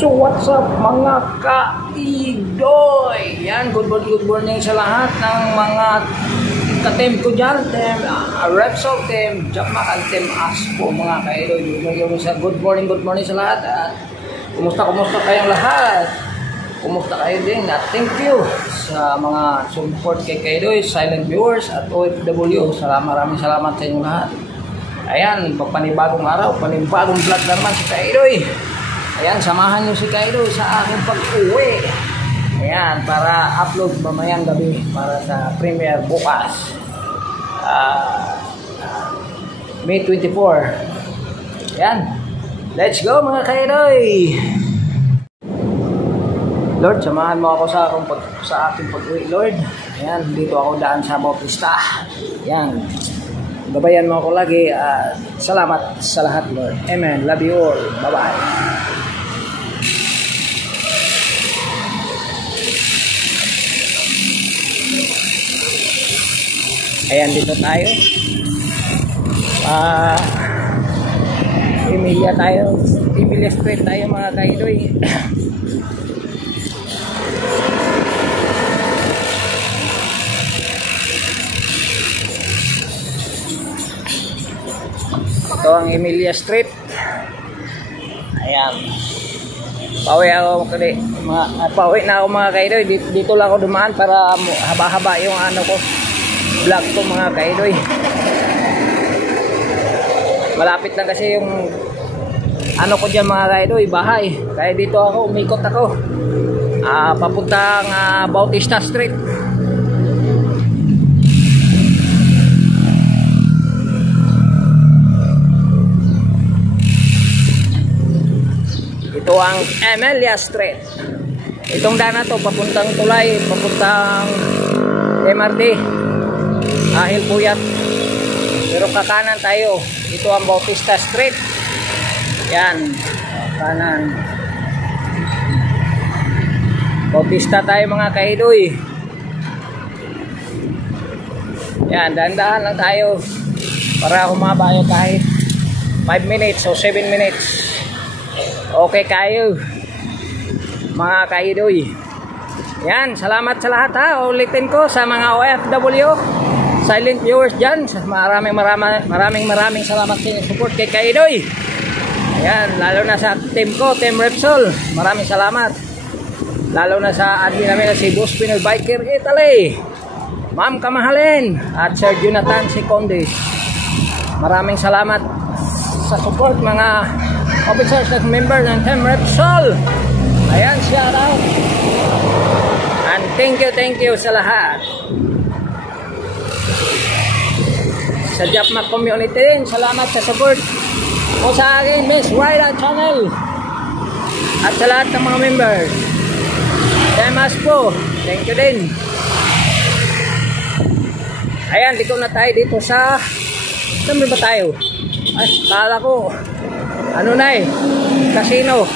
So what's up mga kaidoy? Yan, good morning sa lahat ng mga ka-team ko dyan, team Repsol, team Jackmakan, team Aspo mga kaidoy. Good morning sa lahat. At kumusta kayong lahat? Kumusta kayo din? At thank you sa mga support kay kaidoy, silent viewers at OFW. Maraming salamat sa inyo lahat. Ayan, pagpanibagong araw, panibagong vlog naman si kaidoy. Ayan, samahan nyo si Kaido sa aking pag-uwi. Ayan, para upload mamayang gabi para sa premiere bukas. May 24. Ayan, let's go mga Kaidoy! Lord, samahan mo ako sa aking pag-uwi, Lord. Ayan, dito ako daan sa Bautista. Ayan, gabayan mo ako lagi. Salamat sa lahat, Lord. Amen. Love you all. Bye-bye. Ayan, dito tayo. Emilia Street tayo mga kaidoy. Ito ang Emilia Street. Ayan. Pauwi na ako mga kaidoy. Dito lang ako dumaan para haba-haba yung ano ko. Vlog ko mga kaidoy. Malapit lang kasi yung ano ko dyan mga kaidoy, bahay. Kaya dito ako, umikot ako. Papuntang Bautista Street. Ito ang Emilia Street. Itong daan na to, papuntang Tulay, papuntang MRT. Ahil Puyat. Pero kakanan tayo. Ito ang Bautista Street. Yan, kanan. Bautista tayo mga kaidoy. Yan, dahan-dahan lang tayo para humaba yung kahit 5 minutes o 7 minutes. Okay kayo mga kaidoy. Yan, salamat sa lahat ha. Ulitin ko sa mga OFW, silent viewers dyan. Maraming salamat sa inyong support kay kaidoy. Ayan, lalo na sa team ko, Team Repsol. Maraming salamat. Lalo na sa admin namin si Boss Pinoy Biker Italy, Ma'am Kamahalin at Sir Jonathan Seconde. Maraming salamat sa support mga officers at member ng Team Repsol. Ayan, shout out. And thank you sa lahat. Sa Japmak community din, salamat sa support o sa akin Miss Ryda channel at sa lahat ng mga members. Team Aspo, thank you din. Ayan, dito na tayo dito sa saan ba tayo? Ay, kala ko ano na casino.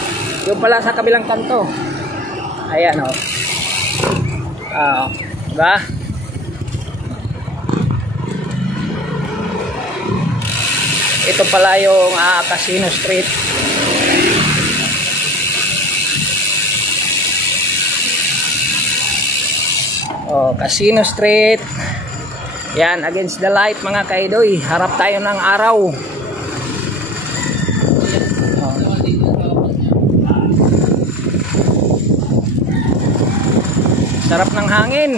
Yung pala sa kabilang kanto. Ayan o. Diba? Ito pala yung Casino Street. Casino Street. Yan, against the light mga kaidoy. Harap tayo ng araw. Sarap ng hangin.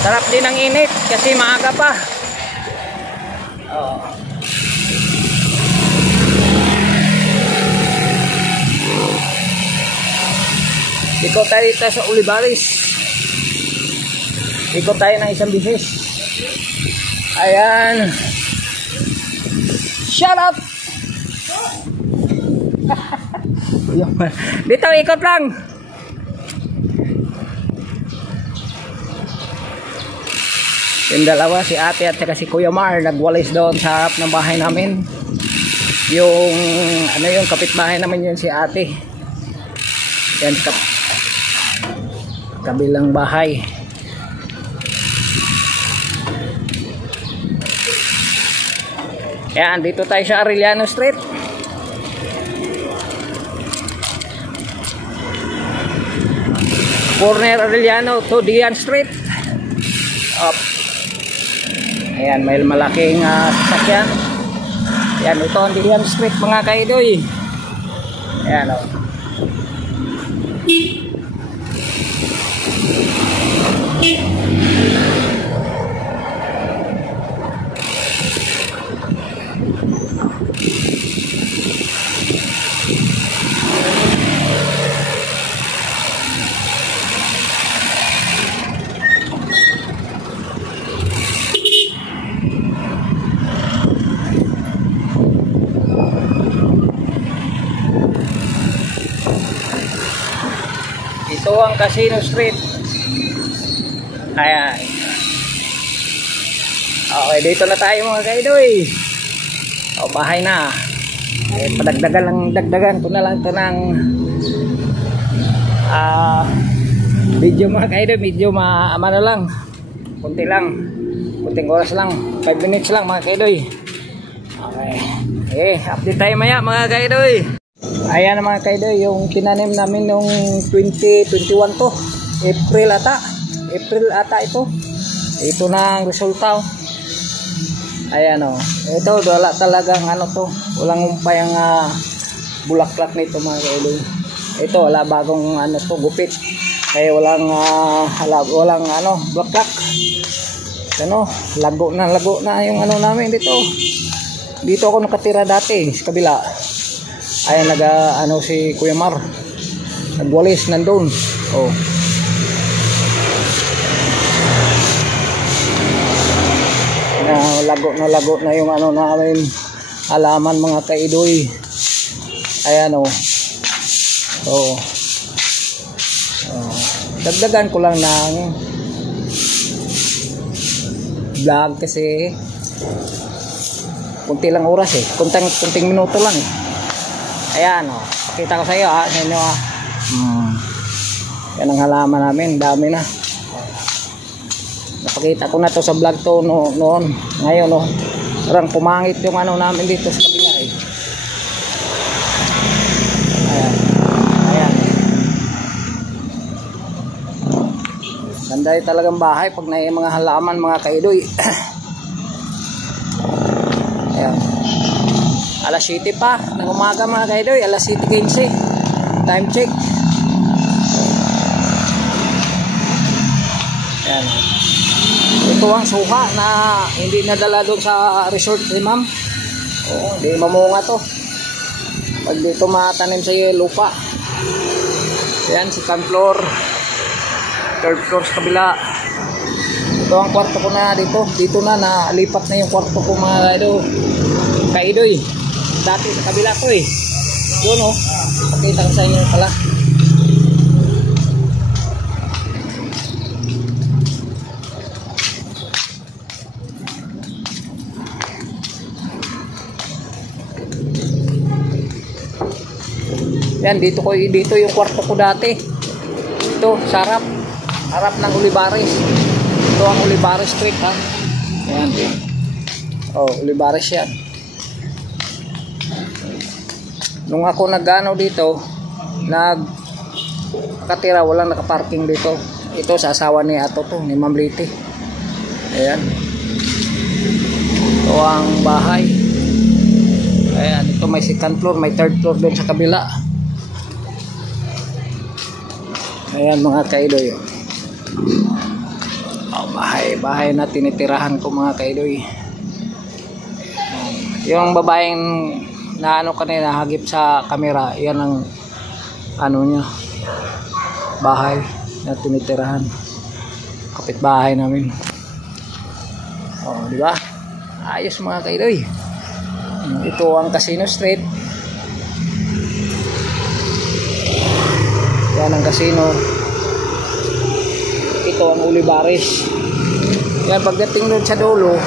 Sarap din ng init kasi maaga pa. Ikot tayo dito sa Olivares. Ikot tayo ng isang bisis. Ayan. Shut up! Dito, ikot lang. Yung dalawa, si ate at saka si Kuya Mar, nagwalis doon sa harap ng bahay namin. Yung kapitbahay naman yun si ate. Yan, kabilang bahay. Yan, dito tayo sa Arellano Street. Corner Arellano to Dian Street. Up. Ayan, may malaking sasakyan. Ayan, ito ang Dian Street mga kaidoy. Ayan o. Ito ang Casino Street. Ayan. Okay, dito na tayo mga kaidoy. O, bahay na. Eh, dagdagan ko na lang ito ng video mga kaidoy. Medyo ano lang. Kunti lang. Kunting oras lang. 5 minutes lang mga kaidoy. Okay. Okay, update tayo maya mga kaidoy. Ayan mga kaidoy, yung tinanim namin nung 2021 to. April ata ito. Ito na ang resulta. Ayan o. Ito, wala talagang ano to. Walang umpay ang bulaklak nito mga kaidoy. Ito, wala bagong ano to, gupit. Kaya walang bulaklak. Ano, lago na yung ano namin dito. Dito ako nakatira dati sa kabila. Ayan, ano si Kuya Mar. Nagwalis nandun. Oh. Lago na yung ano namin halaman mga kaidoy. Ayan oh. Oh. Oh. Dagdagan ko lang ng vlog kasi kunti lang oras eh. Kunting minuto lang eh. Ayan o, pakita ko sa iyo sa inyo yan ang halaman namin, dami na. Napakita ko na to sa vlog to noon. Ngayon o, parang pumangit yung ano namin dito sa kabila eh. Ayan. Ganda yung talagang bahay pag na mga halaman mga kaidoy. Ayan. Alas 7 pa ng umaga mga kaidoy, alas 7:15. Time check. Ayan. Ito ang suha na hindi nadala doon sa resort ni ma'am. Oo, hindi mamunga to. Pag dito matanim sa lupa. Ayan, second floor. Third floor sa kabila. Ito ang kwarto ko na dito. Dito na nalipat na yung kwarto ko mga kaidoy. Dati sa kabila ko eh. Doon oh. Pakita ko sa inyo pala. Yan, dito yung kwarto ko dati. Ito, sa harap ng Olivares. Ito ang Olivares Street ha. Ayan. Oh, Olivares yan. Nung ako nagano dito, nakatira, walang nakaparking dito. Ito sa asawa ni Ato to, ni Ma'am Liti. Ayan. Ito ang bahay. Ayan, ito may second floor, may third floor doon sa kabila. Ayan mga kaidoy. Oh, bahay na tinitirahan ko mga kaidoy. Yung babaeng na ano kanina hagip sa camera, yan ang ano niya, bahay na tinitirahan, kapitbahay namin. Oh, di ba? Ayos mga kaidoy. Ito ang Casino Street. Yan ang casino. Ito ang Olivares. Yan, pagdating doon sa dulo,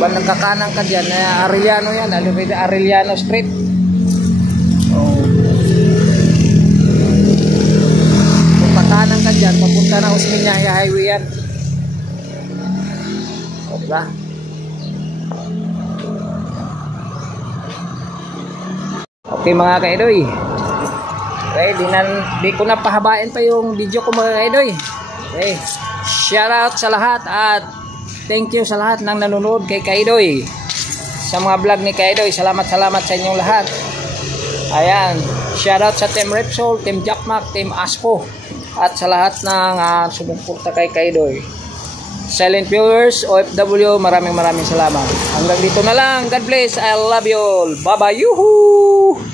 bang nagkakanan ka dyan, Arellano yan, Arellano Street. Oh. Kung pagkanan ka dyan, papunta na Osmeña Highway yan. O, diba? Okay mga kaidoy, Okay, di ko na pahabain pa yung video ko mga kaidoy. Okay, shout out sa lahat at thank you sa lahat ng nanonood kay Kaidoy. Sa mga vlog ni Kaidoy, salamat sa inyong lahat. Ayan, shout out sa Team Repsol, Team Jackmac, Team Aspo at sa lahat ng sumuporta kay Kaidoy. Silent viewers, OFW, maraming salamat. Hanggang dito na lang. God bless. I love you all. Bye bye. Yuhu!